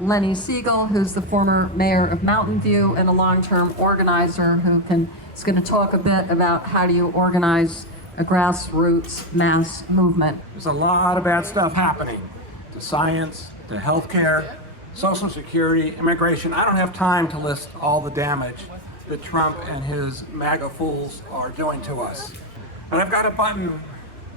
Lenny Siegel, who's the former mayor of Mountain View and a long-term organizer is going to talk a bit about how do you organize a grassroots mass movement. There's a lot of bad stuff happening to science, to healthcare, Social Security, immigration. I don't have time to list all the damage that Trump and his MAGA fools are doing to us. And I've got a button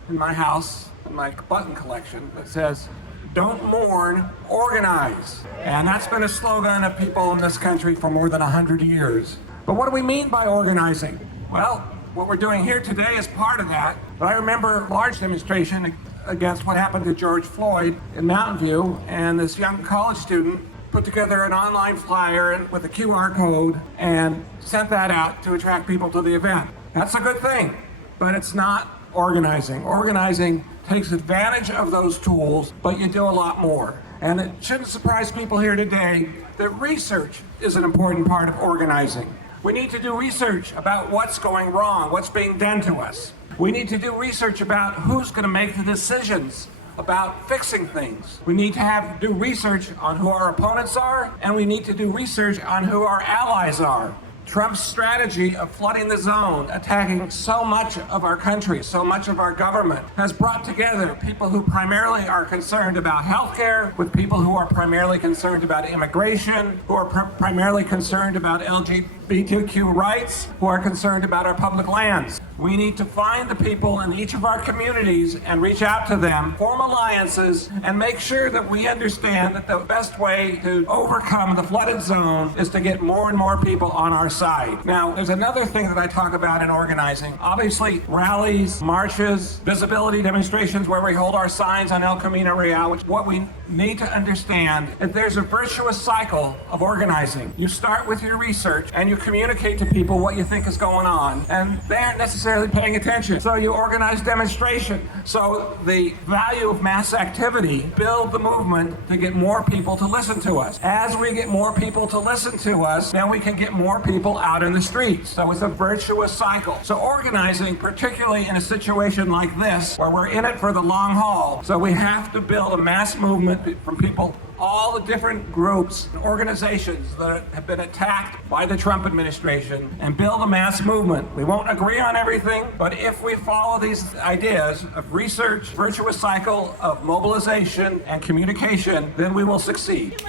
in my house, in my button collection, that says, "Don't mourn, organize." And that's been a slogan of people in this country for more than 100 years. But what do we mean by organizing? Well, what we're doing here today is part of that. But I remember a large demonstration against what happened to George Floyd in Mountain View, and this young college student put together an online flyer with a QR code and sent that out to attract people to the event. That's a good thing, but it's not organizing. Organizing takes advantage of those tools, but you do a lot more. And it shouldn't surprise people here today that research is an important part of organizing. We need to do research about what's going wrong, what's being done to us. We need to do research about who's going to make the decisions about fixing things. We need to do research on who our opponents are, and we need to do research on who our allies are. Trump's strategy of flooding the zone, attacking so much of our country, so much of our government, has brought together people who primarily are concerned about healthcare with people who are primarily concerned about immigration, who are primarily concerned about LGBTQ rights, who are concerned about our public lands. We need to find the people in each of our communities and reach out to them, form alliances, and make sure that we understand that the best way to overcome the flooded zone is to get more and more people on our side. Now, there's another thing that I talk about in organizing. Obviously, rallies, marches, visibility demonstrations where we hold our signs on El Camino Real, which what we need to understand is there's a virtuous cycle of organizing. You start with your research and you communicate to people what you think is going on, and they aren't necessarily paying attention. So you organize demonstration. So the value of mass activity, build the movement to get more people to listen to us. As we get more people to listen to us, then we can get more people out in the streets. So it's a virtuous cycle. So organizing, particularly in a situation like this, where we're in it for the long haul, so we have to build a mass movement from people, all the different groups and organizations that have been attacked by the Trump administration, and build a mass movement. We won't agree on everything, but if we follow these ideas of research, virtuous cycle of mobilization and communication, then we will succeed.